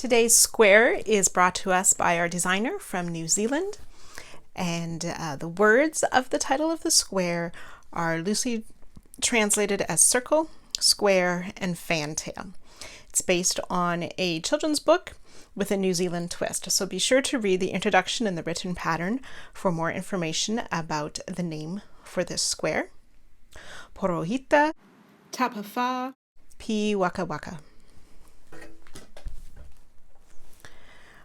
Today's square is brought to us by our designer from New Zealand, and the words of the title of the square are loosely translated as circle, square, and fantail. It's based on a children's book with a New Zealand twist, so be sure to read the introduction and the written pattern for more information about the name for this square. POROHITA, TAPAWHA, PIWAKAWAKA.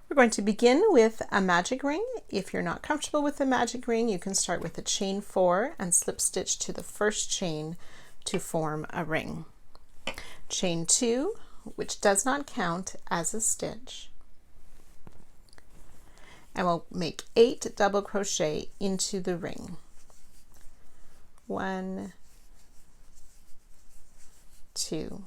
We're going to begin with a magic ring. If you're not comfortable with the magic ring, you can start with a chain 4 and slip stitch to the first chain to form a ring. Chain 2, which does not count as a stitch. And we'll make 8 double crochet into the ring. 1, 2,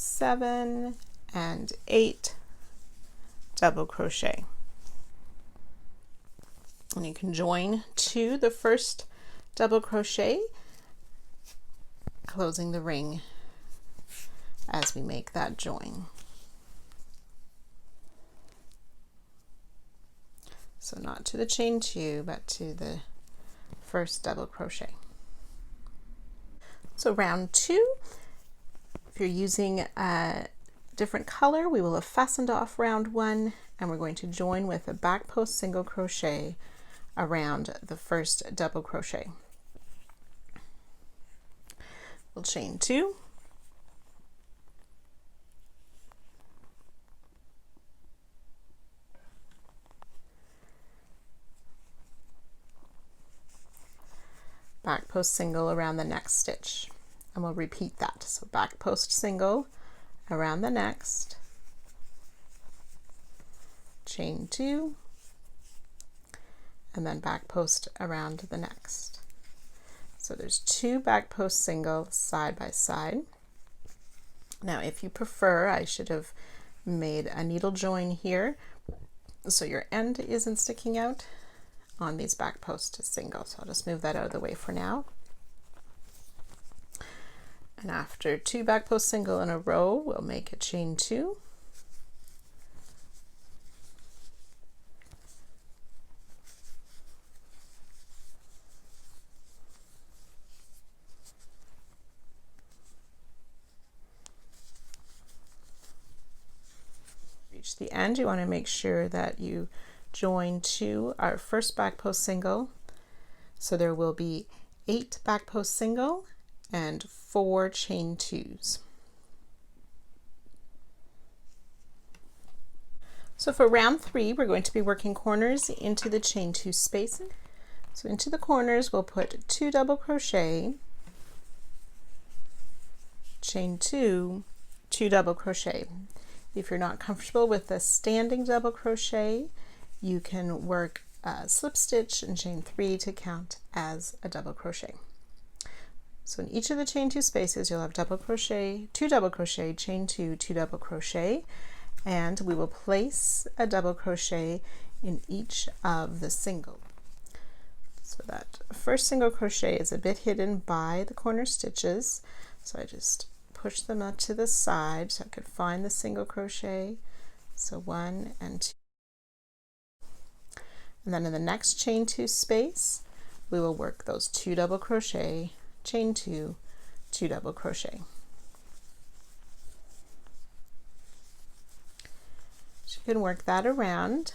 7 and 8 double crochet, and you can join to the first double crochet, closing the ring as we make that join. So not to the chain 2, but to the first double crochet. So round 2, if you're using a different color, we will have fastened off round 1, and we're going to join with a back post single crochet around the first double crochet. We'll chain 2, back post single around the next stitch, and we'll repeat that. So back post single around the next, chain 2, and then back post around the next. So there's 2 back post single side by side. Now if you prefer, I should have made a needle join here so your end isn't sticking out on these back post singles. So I'll just move that out of the way for now. And after 2 back post single in a row, we'll make a chain 2, reach the end, you want to make sure that you join to our first back post single. So there will be 8 back post single and 4 chain 2s. So for round 3, we're going to be working corners into the chain 2 spaces. So into the corners, we'll put 2 double crochet, chain 2, 2 double crochet. If you're not comfortable with the standing double crochet, you can work a slip stitch and chain 3 to count as a double crochet. So in each of the chain 2 spaces, you'll have double crochet, 2 double crochet, chain 2, 2 double crochet, and we will place a double crochet in each of the single. So that first single crochet is a bit hidden by the corner stitches, so I just push them up to the side so I could find the single crochet. So 1 and 2. And then in the next chain 2 space, we will work those 2 double crochet, chain 2, 2 double crochet. So you can work that around,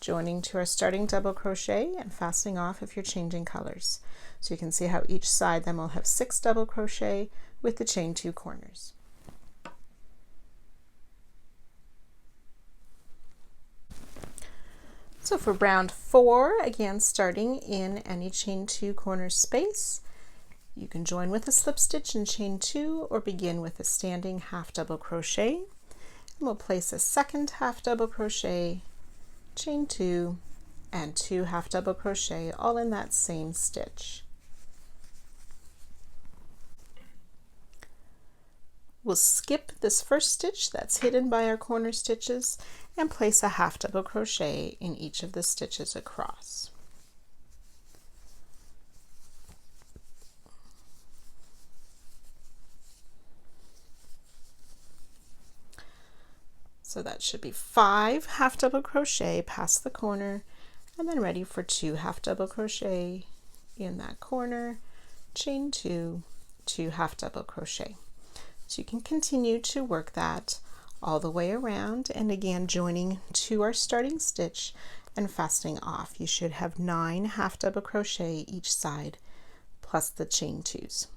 joining to our starting double crochet and fastening off if you're changing colors. So you can see how each side then will have 6 double crochet with the chain 2 corners. So for round 4, again starting in any chain 2 corner space, you can join with a slip stitch and chain 2 or begin with a standing half double crochet. And we'll place a second half double crochet, chain 2, and 2 half double crochet all in that same stitch. We'll skip this first stitch that's hidden by our corner stitches and place a half double crochet in each of the stitches across. So that should be 5 half double crochet past the corner, and then ready for 2 half double crochet in that corner, chain 2, 2 half double crochet. So you can continue to work that all the way around, and again joining to our starting stitch and fastening off. You should have 9 half double crochet each side plus the chain 2s.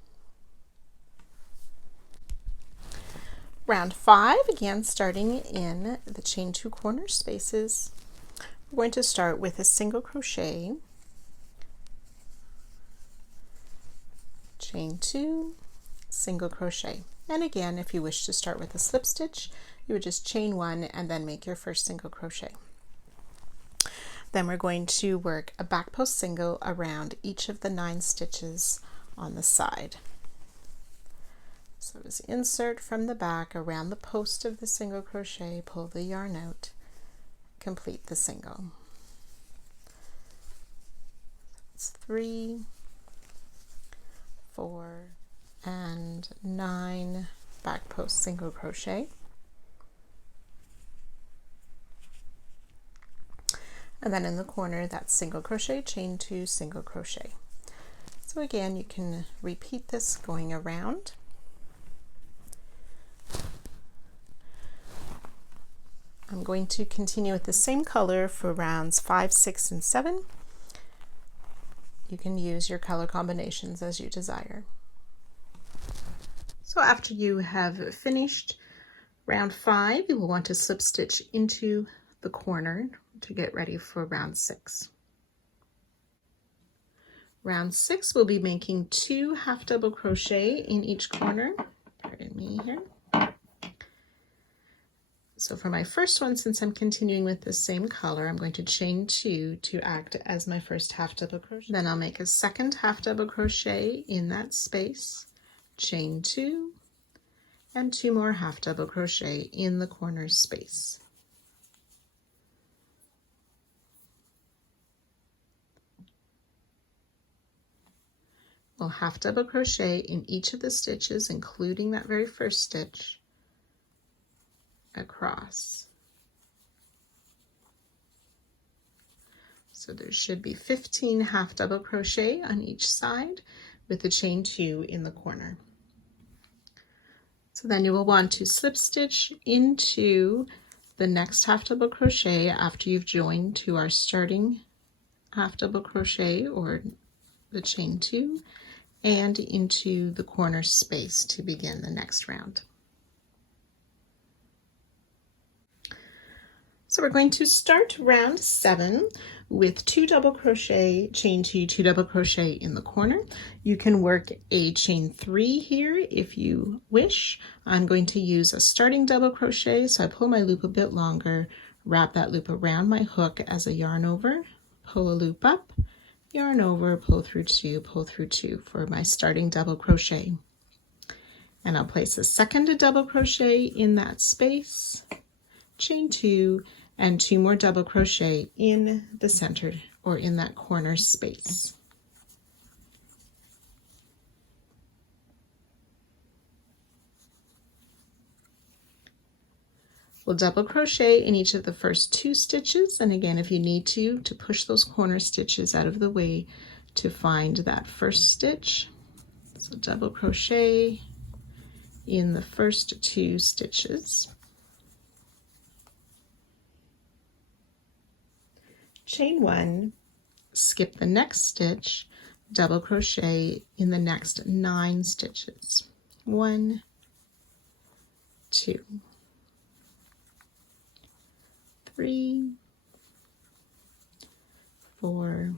Round 5, again starting in the chain 2 corner spaces. We're going to start with a single crochet, chain 2, single crochet. And again, if you wish to start with a slip stitch, you would just chain 1 and then make your first single crochet. Then we're going to work a back post single around each of the 9 stitches on the side. So just insert from the back around the post of the single crochet, pull the yarn out, complete the single. It's 3, 4, and 9 back post single crochet. And then in the corner, that's single crochet, chain 2, single crochet. So again, you can repeat this going around. I'm going to continue with the same color for rounds 5, 6, and 7. You can use your color combinations as you desire. So after you have finished round 5, you will want to slip stitch into the corner to get ready for round 6. Round 6, we'll be making 2 half double crochet in each corner. Pardon me here. So for my first one, since I'm continuing with the same color, I'm going to chain 2 to act as my first half double crochet. Then I'll make a second half double crochet in that space, chain 2, and 2 more half double crochet in the corner space. We'll half double crochet in each of the stitches, including that very first stitch, across. So there should be 15 half double crochet on each side with the chain 2 in the corner. So then you will want to slip stitch into the next half double crochet after you've joined to our starting half double crochet or the chain 2 and into the corner space to begin the next round. So we're going to start round 7 with 2 double crochet, chain 2, 2 double crochet in the corner. You can work a chain 3 here if you wish. I'm going to use a starting double crochet, so I pull my loop a bit longer, wrap that loop around my hook as a yarn over, pull a loop up, yarn over, pull through 2 for my starting double crochet. And I'll place a second double crochet in that space, chain 2, and 2 more double crochet in the center or in that corner space. We'll double crochet in each of the first 2 stitches, and again, if you need to push those corner stitches out of the way to find that first stitch. So double crochet in the first 2 stitches. Chain 1, skip the next stitch, double crochet in the next 9 stitches. 1, 2, 3, 4,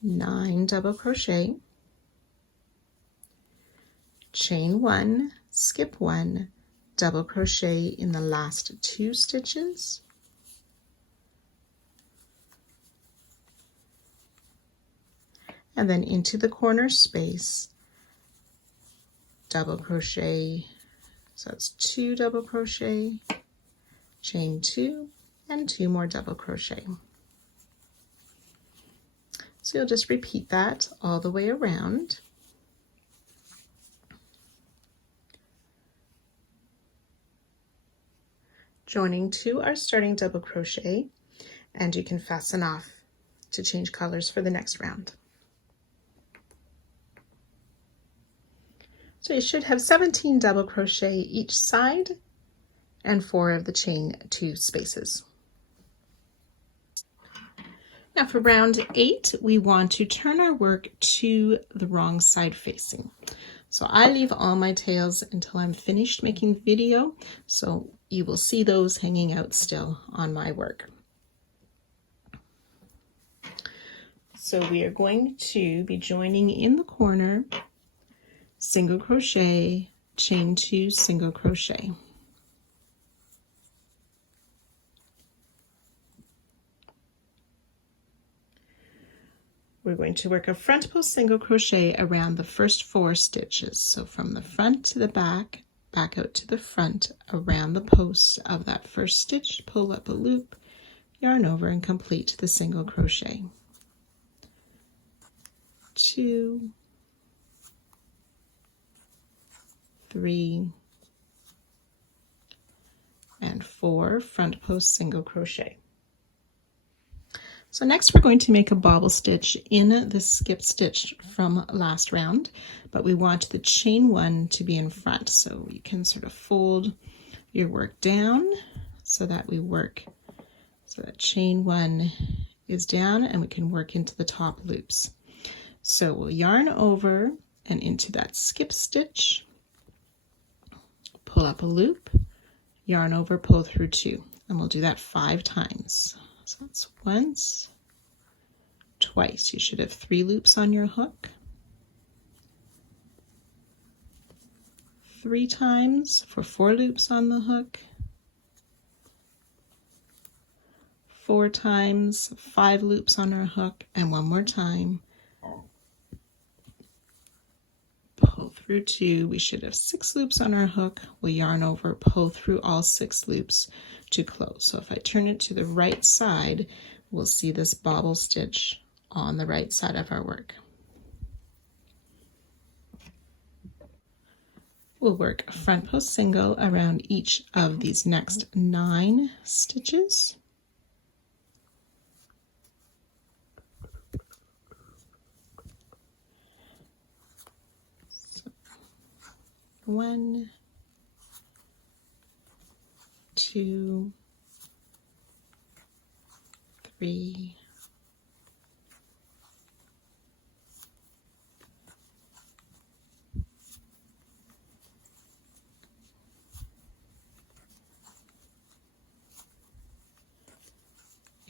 9 double crochet, chain 1, skip 1, double crochet in the last 2 stitches, and then into the corner space, double crochet. So that's 2 double crochet, chain 2, and 2 more double crochet. So you'll just repeat that all the way around. Joining to our starting double crochet, and you can fasten off to change colors for the next round. So you should have 17 double crochet each side and 4 of the chain 2 spaces. Now for round 8, we want to turn our work to the wrong side facing. So I leave all my tails until I'm finished making the video, so you will see those hanging out still on my work. So we are going to be joining in the corner, single crochet, chain 2, single crochet. We're going to work a front post single crochet around the first 4 stitches. So from the front to the back, back out to the front, around the post of that first stitch, pull up a loop, yarn over, and complete the single crochet. 2, 3, and 4 front post single crochet. So next we're going to make a bobble stitch in the skip stitch from last round, but we want the chain 1 to be in front. So you can sort of fold your work down so that we work, so that chain 1 is down and we can work into the top loops. So we'll yarn over and into that skip stitch, pull up a loop, yarn over, pull through 2, and we'll do that 5 times. So that's once, twice. You should have 3 loops on your hook. 3 times for 4 loops on the hook. 4 times, 5 loops on our hook, and 1 more time. Pull through 2. We should have 6 loops on our hook. We'll yarn over, pull through all 6 loops to close. So if I turn it to the right side, we'll see this bobble stitch on the right side of our work. We'll work a front post single around each of these next 9 stitches. So 1, 2, 3,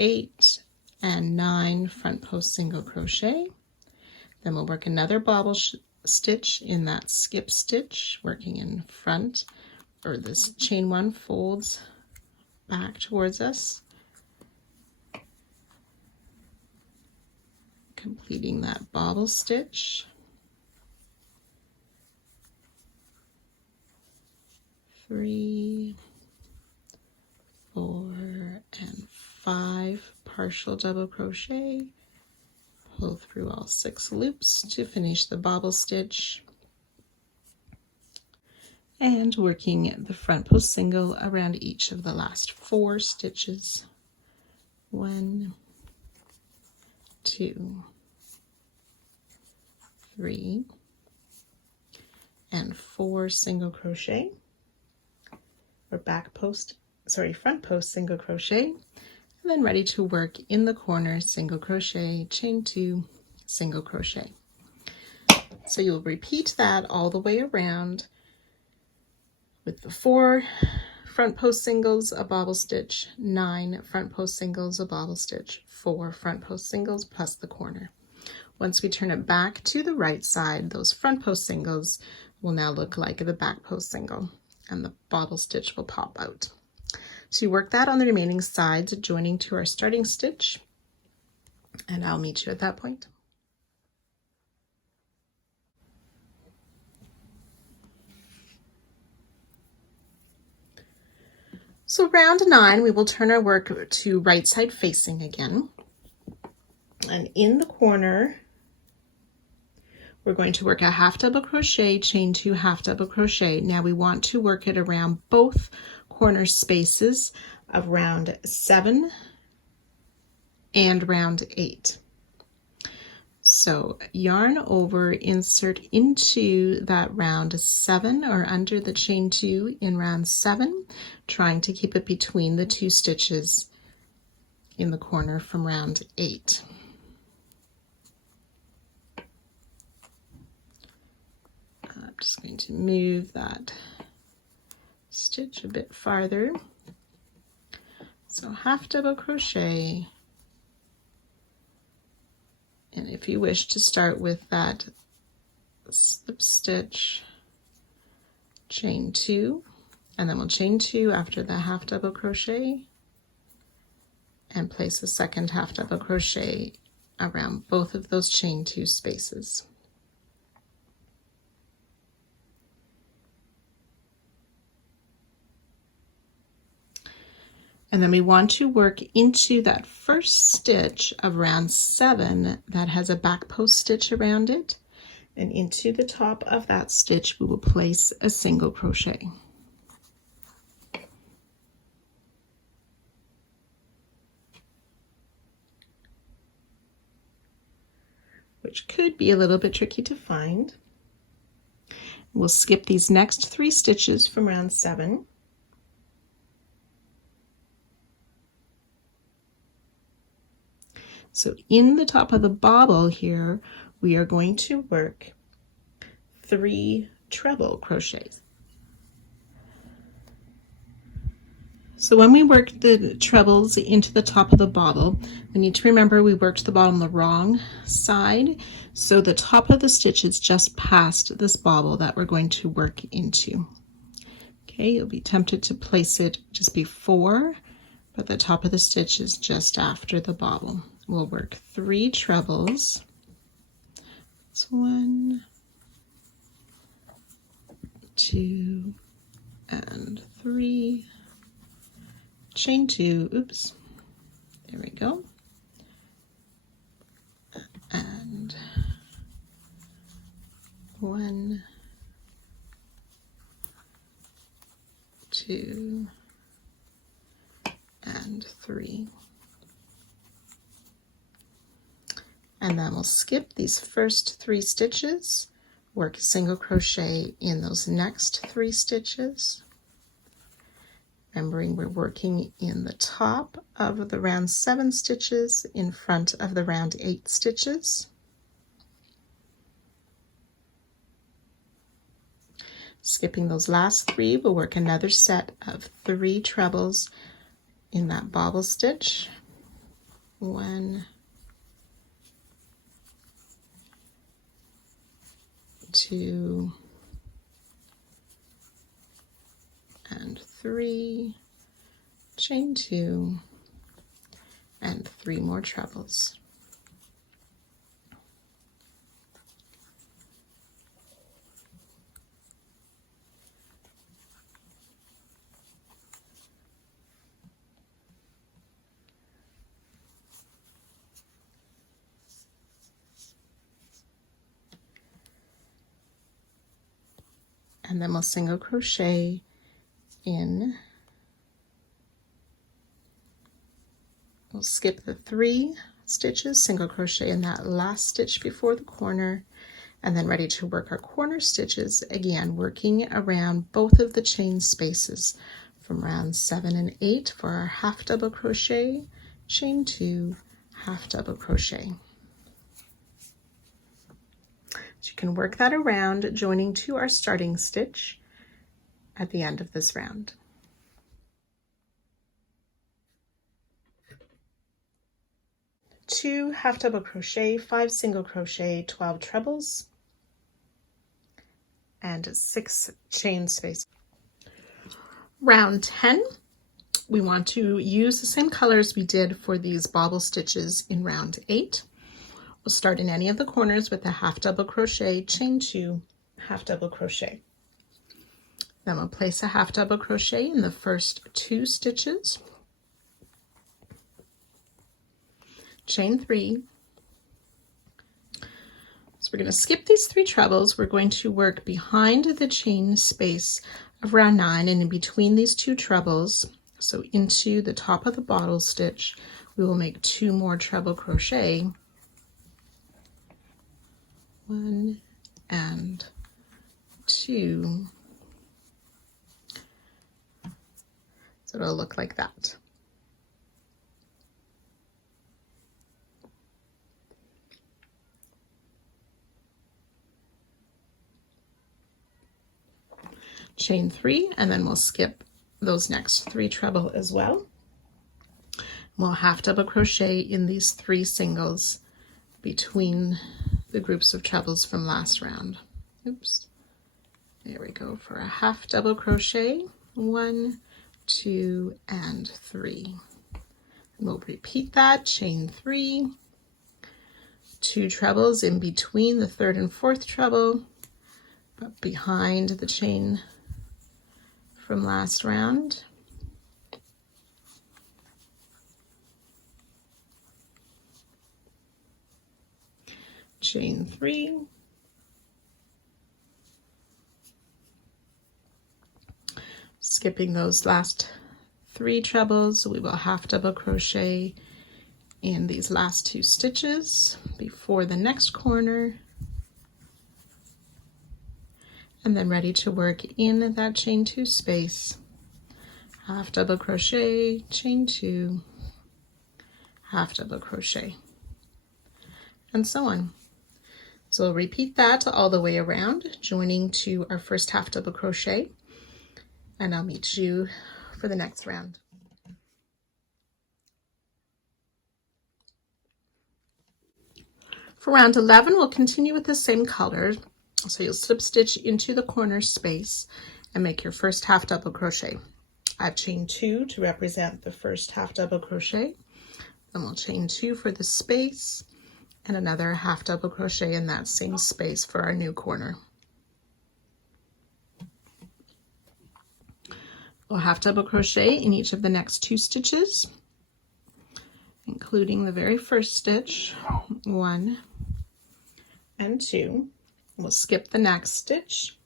8 and 9 front post single crochet. Then we'll work another bobble stitch in that skip stitch, working in front, or this chain 1 folds back towards us, completing that bobble stitch. 3, 4, and 5 partial double crochet, pull through all 6 loops to finish the bobble stitch, and working the front post single around each of the last 4 stitches. 1, 2, 3, and 4 single crochet, or front post single crochet, and then ready to work in the corner single crochet, chain 2, single crochet. So you'll repeat that all the way around with the 4 front post singles, a bobble stitch, 9 front post singles, a bobble stitch, 4 front post singles plus the corner. Once we turn it back to the right side, those front post singles will now look like the back post single. and the bobble stitch will pop out. So you work that on the remaining sides, joining to our starting stitch, and I'll meet you at that point. So round 9, we will turn our work to right side facing again. And in the corner, we're going to work a half double crochet, chain 2, half double crochet. Now we want to work it around both corner spaces of round 7 and round 8. So yarn over, insert into that round 7 or under the chain 2 in round 7, trying to keep it between the 2 stitches in the corner from round 8. I'm just going to move that stitch a bit farther. So half double crochet, and if you wish to start with that slip stitch, chain 2, and then we'll chain 2 after the half double crochet and place a second half double crochet around both of those chain 2 spaces. And then we want to work into that first stitch of round 7 that has a back post stitch around it, and into the top of that stitch we will place a single crochet. Which could be a little bit tricky to find. We'll skip these next 3 stitches from round 7. So in the top of the bobble here, we are going to work 3 treble crochets. So when we work the trebles into the top of the bobble, we need to remember we worked the bottom the wrong side. So the top of the stitch is just past this bobble that we're going to work into. Okay, you'll be tempted to place it just before, but the top of the stitch is just after the bobble. We'll work 3 trebles. It's 1, 2, and 3. Chain 2, oops, there we go. And 1, 2, and 3. And then we'll skip these first 3 stitches, work a single crochet in those next 3 stitches. Remembering we're working in the top of the round 7 stitches in front of the round 8 stitches. Skipping those last 3, we'll work another set of 3 trebles in that bobble stitch. 1, 2, and 3, chain 2, and 3 more trebles. And then we'll single crochet in. We'll skip the 3 stitches, single crochet in that last stitch before the corner, and then ready to work our corner stitches again, working around both of the chain spaces from round 7 and 8 for our half double crochet, chain 2, half double crochet. So you can work that around, joining to our starting stitch at the end of this round. Two half double crochet, 5 single crochet, 12 trebles, and 6 chain space. Round 10, we want to use the same colors we did for these bobble stitches in round 8. We'll start in any of the corners with a half double crochet, chain 2, half double crochet. Then we'll place a half double crochet in the first 2 stitches, chain 3. So we're going to skip these 3 trebles. We're going to work behind the chain space of round 9 and in between these 2 trebles, so into the top of the bottle stitch, we will make 2 more treble crochet, 1 and 2. So it'll look like that. Chain 3, and then we'll skip those next 3 treble as well. We'll half double crochet in these 3 singles between the groups of trebles from last round. Oops. There we go for a half double crochet, 1, 2, and 3. And we'll repeat that, chain 3, 2 trebles in between the 3rd and 4th treble, but behind the chain from last round. Chain 3. Skipping those last 3 trebles, we will half double crochet in these last 2 stitches before the next corner, and then ready to work in that chain 2 space, half double crochet, chain 2, half double crochet, and so on. So we'll repeat that all the way around, joining to our first half double crochet, and I'll meet you for the next round. For round 11, we'll continue with the same color. So you'll slip stitch into the corner space and make your first half double crochet. I've chained 2 to represent the first half double crochet. Then we'll chain 2 for the space and another half double crochet in that same space for our new corner. We'll half double crochet in each of the next 2 stitches, including the very first stitch, 1 and 2. We'll skip the next stitch.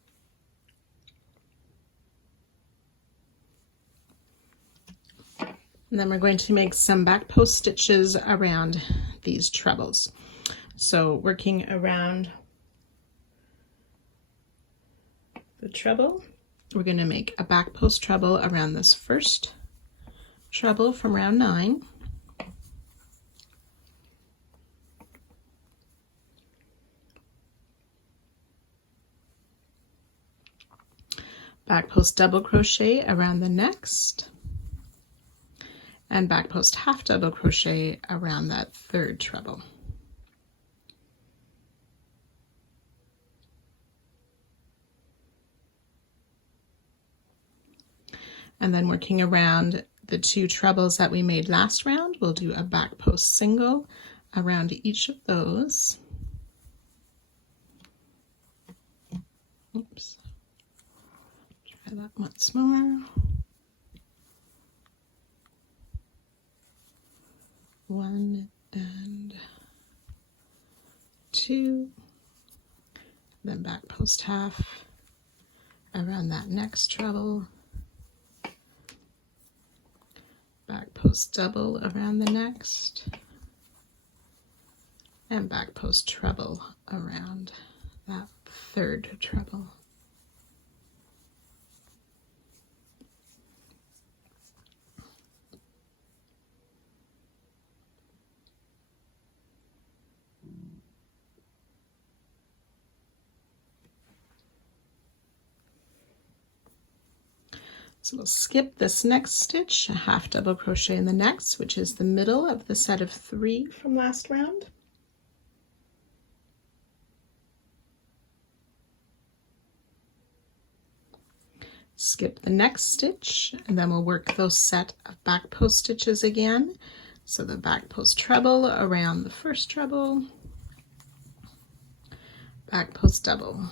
And then we're going to make some back post stitches around these trebles. So working around the treble, we're going to make a back post treble around this first treble from round 9. Back post double crochet around the next, and back post half double crochet around that 3rd treble. And then working around the 2 trebles that we made last round, we'll do a back post single around each of those. Oops. Try that once more. 1 and 2, then back post half around that next treble, back post double around the next, and back post treble around that 3rd treble. So we'll skip this next stitch, a half double crochet in the next, which is the middle of the set of 3 from last round. skip the next stitch, and then we'll work those set of back post stitches again. So the back post treble around the first treble, back post double,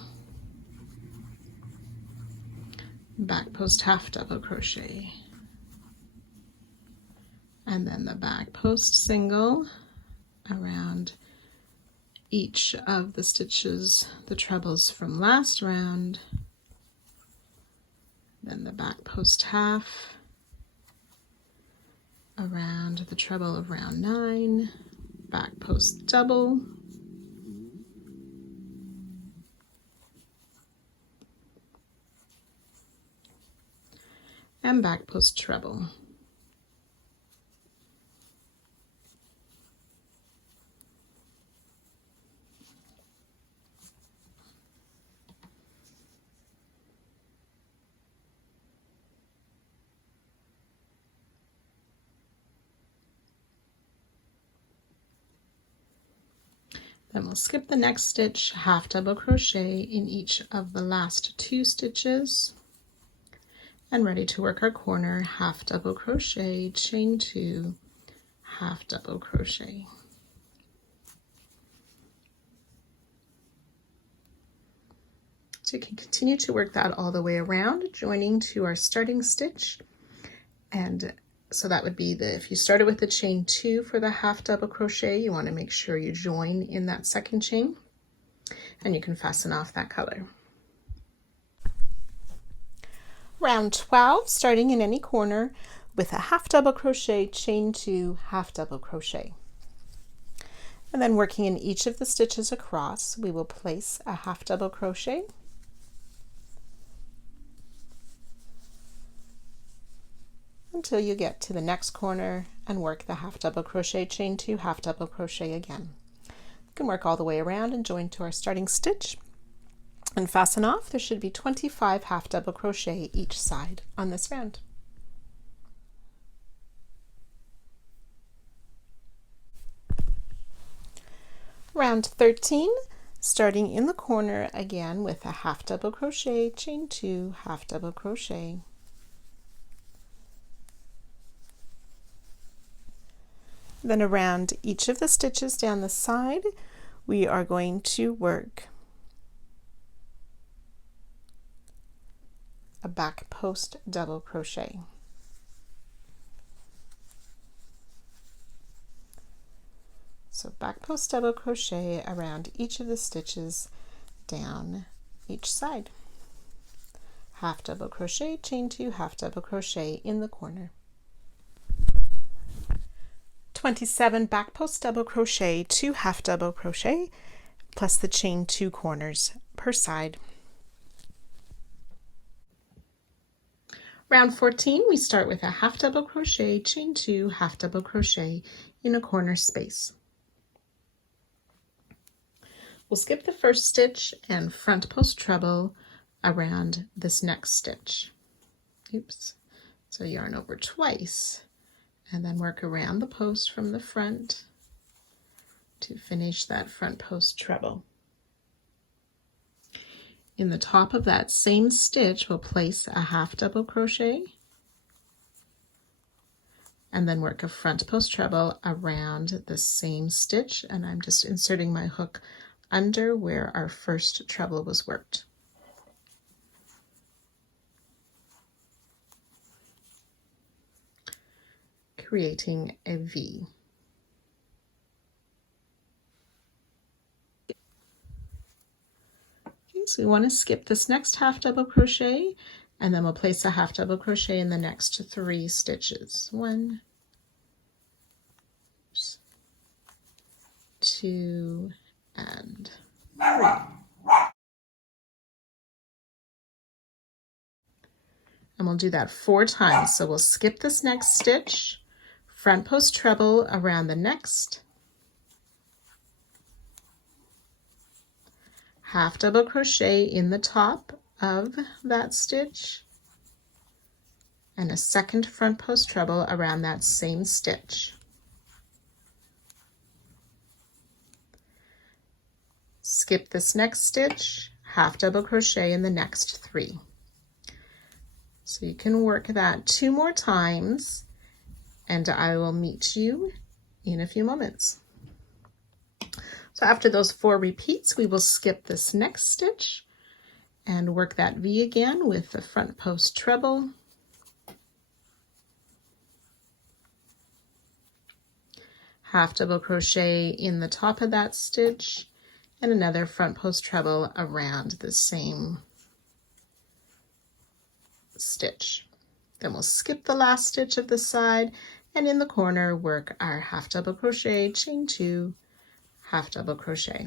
back post half double crochet, and then the back post single around each of the stitches, the trebles from last round, then the back post half around the treble of round 9, back post double, and back post treble. Then we'll skip the next stitch, half double crochet in each of the last 2 stitches, and ready to work our corner, half double crochet, chain 2, half double crochet. So you can continue to work that all the way around, joining to our starting stitch. And so that would be if you started with the chain 2 for the half double crochet, you want to make sure you join in that second chain, and you can fasten off that color. Round 12, starting in any corner with a half double crochet, chain 2, half double crochet. And then working in each of the stitches across, we will place a half double crochet, until you get to the next corner and work the half double crochet, chain 2, half double crochet again. You can work all the way around and join to our starting stitch and fasten off. There should be 25 half double crochet each side on this round. Round 13, starting in the corner again with a half double crochet, chain 2, half double crochet. Then around each of the stitches down the side, we are going to work a back post double crochet. So back post double crochet around each of the stitches down each side. Half double crochet, chain 2, half double crochet in the corner. 27 back post double crochet, 2 half double crochet, plus the chain 2 corners per side. Round 14, we start with a half double crochet, chain 2, half double crochet in a corner space. We'll skip the first stitch and front post treble around this next stitch. Oops. So yarn over twice, and then work around the post from the front to finish that front post treble. In the top of that same stitch, we'll place a half double crochet and then work a front post treble around the same stitch, and I'm just inserting my hook under where our first treble was worked. Creating a V. Okay, so we want to skip this next half double crochet, and then we'll place a half double crochet in the next 3 stitches. 1, 2, and 3. And we'll do that 4 times. So we'll skip this next stitch, front post treble around the next, half double crochet in the top of that stitch, and a second front post treble around that same stitch. Skip this next stitch, half double crochet in the next 3. So you can work that 2 more times, and I will meet you in a few moments. So after those 4 repeats, we will skip this next stitch and work that V again with the front post treble, half double crochet in the top of that stitch, and another front post treble around the same stitch. Then we'll skip the last stitch of the side, and in the corner work our half double crochet, chain 2, half double crochet.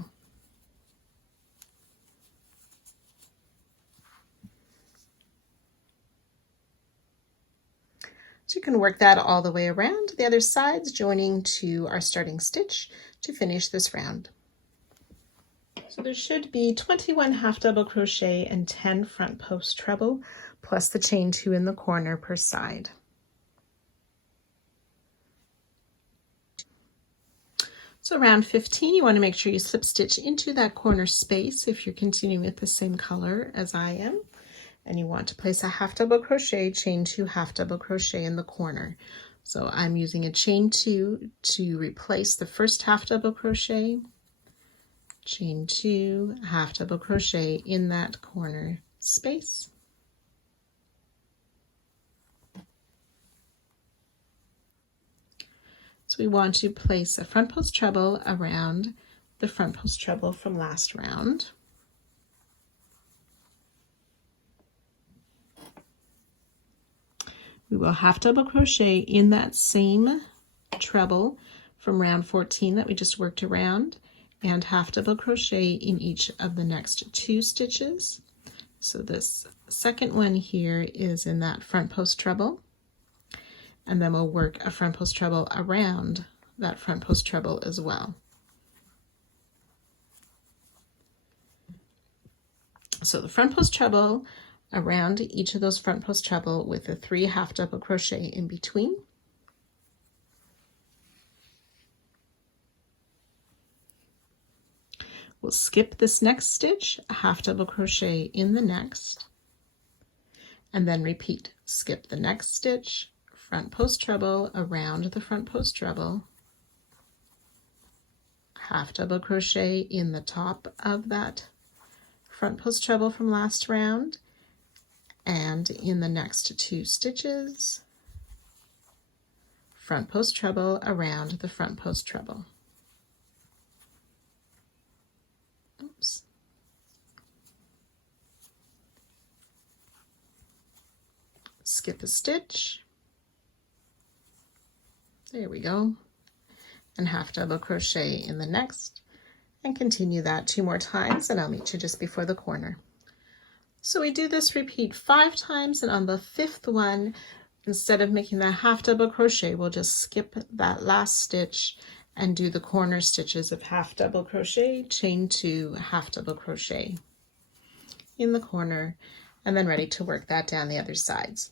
So you can work that all the way around the other sides, joining to our starting stitch to finish this round. So there should be 21 half double crochet and 10 front post treble, plus the chain 2 in the corner per side. So round 15, you want to make sure you slip stitch into that corner space if you're continuing with the same color as I am. And you want to place a half double crochet, chain 2, half double crochet in the corner. So I'm using a chain 2 to replace the first half double crochet, chain 2, half double crochet in that corner space. So we want to place a front post treble around the front post treble from last round. We will half double crochet in that same treble from round 14 that we just worked around, and half double crochet in each of the next 2 stitches. So this second one here is in that front post treble, and then we'll work a front post treble around that front post treble as well. So the front post treble around each of those front post treble with the 3 half double crochet in between. We'll skip this next stitch, a half double crochet in the next, and then repeat. Skip the next stitch, front post treble around the front post treble, half double crochet in the top of that front post treble from last round, and in the next 2 stitches, front post treble around the front post treble. Oops. Skip a stitch. There we go. And half double crochet in the next, and continue that 2 more times, and I'll meet you just before the corner. So we do this repeat 5 times, and on the 5th one, instead of making that half double crochet, we'll just skip that last stitch and do the corner stitches of half double crochet, chain 2, half double crochet in the corner, and then ready to work that down the other sides.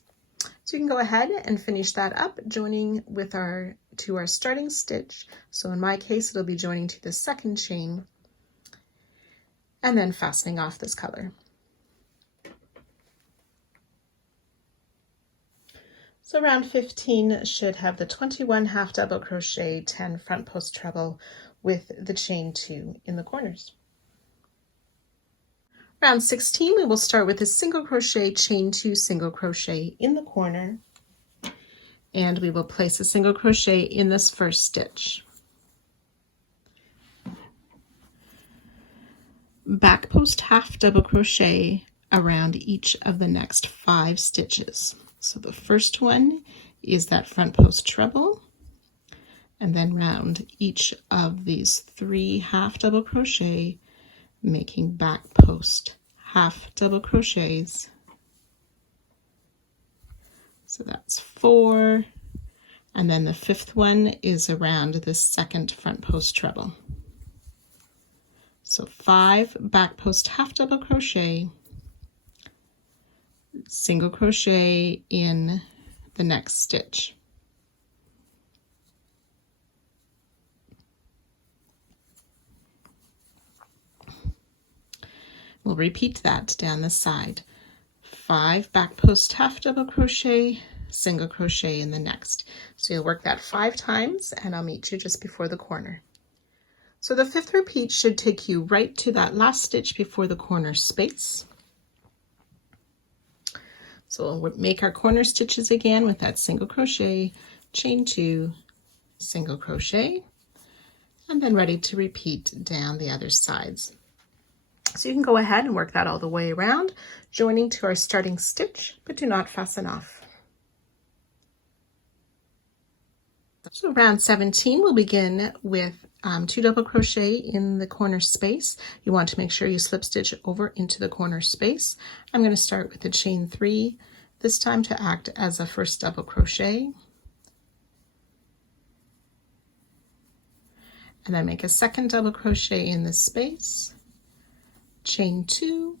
So you can go ahead and finish that up, joining with our starting stitch. So in my case, it'll be joining to the 2nd chain, and then fastening off this color. So round 15 should have the 21 half double crochet, 10 front post treble with the chain 2 in the corners. Round 16, we will start with a single crochet, chain 2, single crochet in the corner, and we will place a single crochet in this first stitch. Back post half double crochet around each of the next 5 stitches. So the first one is that front post treble, and then round each of these 3 half double crochet, making back post half double crochets. So that's 4, and then the 5th one is around the 2nd front post treble. So 5 back post half double crochet, single crochet in the next stitch. We'll repeat that down the side. 5 back post half double crochet, single crochet in the next. So you'll work that 5 times, and I'll meet you just before the corner. So the 5th repeat should take you right to that last stitch before the corner space. So we'll make our corner stitches again with that single crochet, chain 2, single crochet, and then ready to repeat down the other sides. So you can go ahead and work that all the way around, joining to our starting stitch, but do not fasten off. So round 17, we'll begin with 2 double crochet in the corner space. You want to make sure you slip stitch over into the corner space. I'm going to start with the chain 3, this time to act as a first double crochet. And then make a second double crochet in the space, chain 2,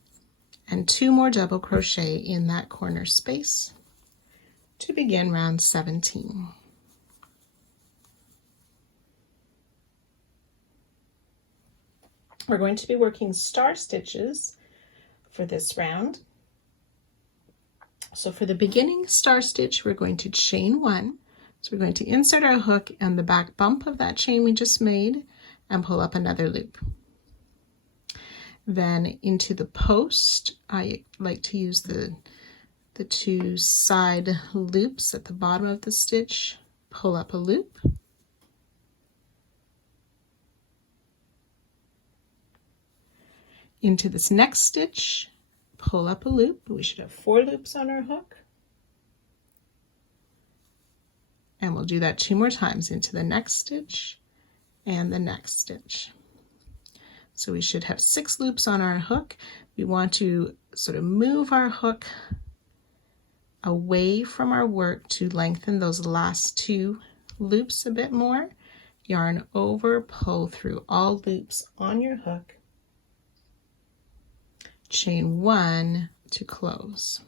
and 2 more double crochet in that corner space to begin round 17. We're going to be working star stitches for this round. So for the beginning star stitch, we're going to chain 1. So we're going to insert our hook and the back bump of that chain we just made and pull up another loop. Then into the post, I like to use the 2 side loops at the bottom of the stitch, pull up a loop. Into this next stitch, pull up a loop. We should have 4 loops on our hook. And we'll do that 2 more times into the next stitch and the next stitch. So we should have 6 loops on our hook. We want to sort of move our hook away from our work to lengthen those last 2 loops a bit more. Yarn over, pull through all loops on your hook. Chain 1 to close.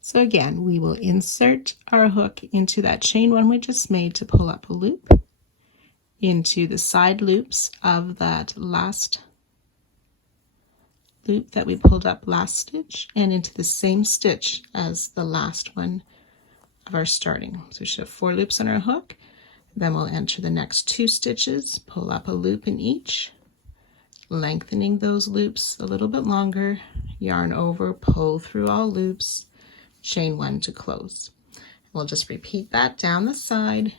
So again, we will insert our hook into that chain 1 we just made to pull up a loop, into the side loops of that last loop that we pulled up last stitch, and into the same stitch as the last one of our starting. So we should have 4 loops on our hook. Then we'll enter the next 2 stitches, pull up a loop in each, lengthening those loops a little bit longer, yarn over, pull through all loops, chain 1 to close. We'll just repeat that down the side.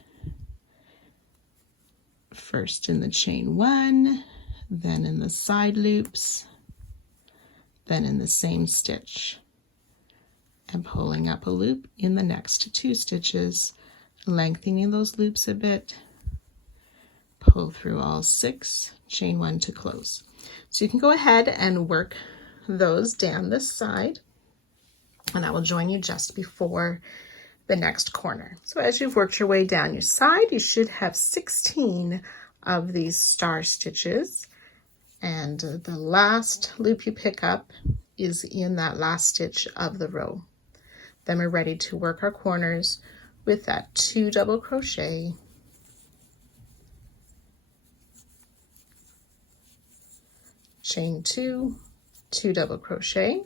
First in the chain 1, then in the side loops, then in the same stitch, and pulling up a loop in the next 2 stitches, lengthening those loops a bit, pull through all 6, chain 1 to close. So you can go ahead and work those down this side, and I will join you just before the next corner. So as you've worked your way down your side, you should have 16 of these star stitches, and the last loop you pick up is in that last stitch of the row. Then we're ready to work our corners with that 2 double crochet, chain 2, 2 double crochet,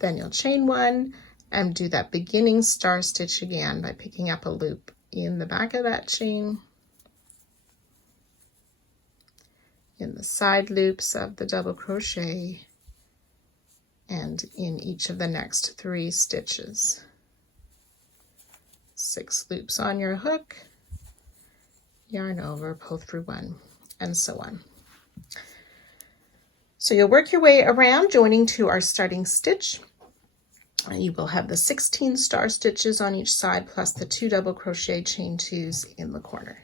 then you'll chain 1 and do that beginning star stitch again by picking up a loop in the back of that chain, in the side loops of the double crochet, and in each of the next 3 stitches. 6 loops on your hook, yarn over, pull through 1, and so on. So you'll work your way around, joining to our starting stitch. You will have the 16 star stitches on each side plus the 2 double crochet chain 2s in the corner.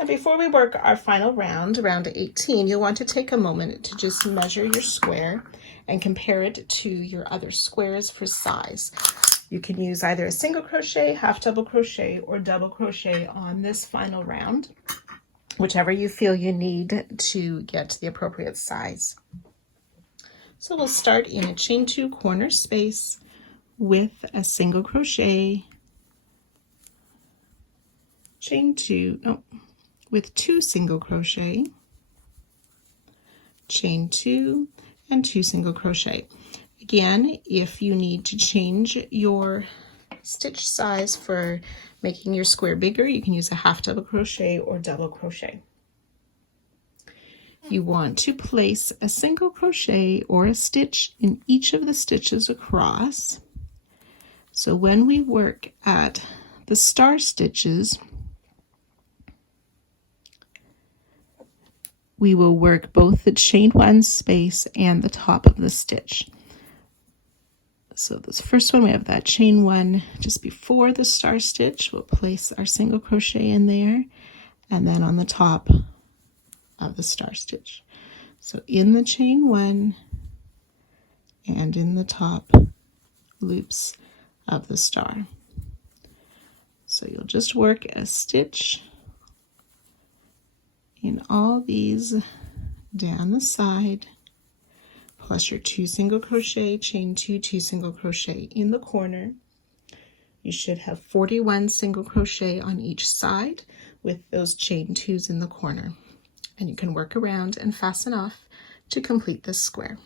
And before we work our final round, round 18, you'll want to take a moment to just measure your square and compare it to your other squares for size. You can use either a single crochet, half double crochet, or double crochet on this final round, whichever you feel you need to get the appropriate size. So we'll start in a chain 2 corner space with a single crochet, with 2 single crochet, chain 2, and 2 single crochet. Again, if you need to change your stitch size for making your square bigger, you can use a half double crochet or double crochet. You want to place a single crochet or a stitch in each of the stitches across. So when we work at the star stitches, we will work both the chain 1 space and the top of the stitch. So this first one, we have that chain 1 just before the star stitch. We'll place our single crochet in there, and then on the top of the star stitch. So in the chain 1 and in the top loops of the star. So you'll just work a stitch in all these down the side, plus your 2 single crochet, chain 2, 2 single crochet in the corner. You should have 41 single crochet on each side with those chain 2s in the corner. And you can work around and fasten off to complete this square.